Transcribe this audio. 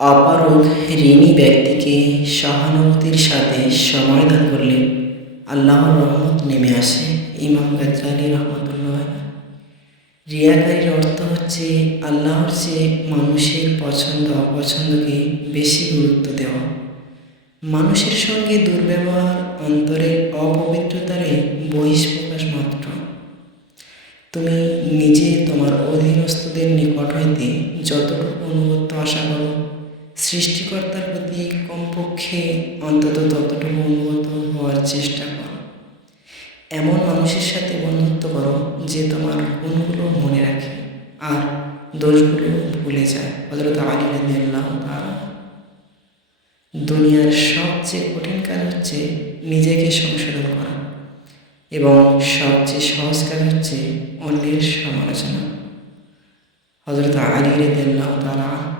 অপারগ ঋণী ব্যক্তিকে সহানুভূতির সাথে সময় দান করলে আল্লাহর রহমত নেমে আসে। ইমাম গাজ্জালী রহমতুল্লাহ। রিয়াকারীর অর্থ হচ্ছে আল্লাহর চেয়ে মানুষের পছন্দ অপছন্দকে বেশি গুরুত্ব দেওয়া। মানুষের সঙ্গে দুর্ব্যবহার অন্তরের অপবিত্রতারে বহিঃপ্রকাশ মাত্র। তুমি নিজে তোমার অধীনস্থদের নিকট হইতে যতটুকু অনুগত্য আশা করো, সৃষ্টিকর্তার প্রতি কমপক্ষে অন্তত ততটুকু অনুগত হওয়ার চেষ্টা করো। এমন মানুষের সাথে বন্ধুত্ব করো যে তোমার গুণগুলো মনে রাখে আর দোষগুলো ভুলে যায়। হযরত আলী রাদিয়াল্লাহু তাআলা। দুনিয়ার সবচেয়ে কঠিন কাজ হচ্ছে নিজেকে সংশোধন করা এবং সবচেয়ে সহজ কাজ হচ্ছে অন্যের সমালোচনা। হযরত আলী রাদিয়াল্লাহু তাআলা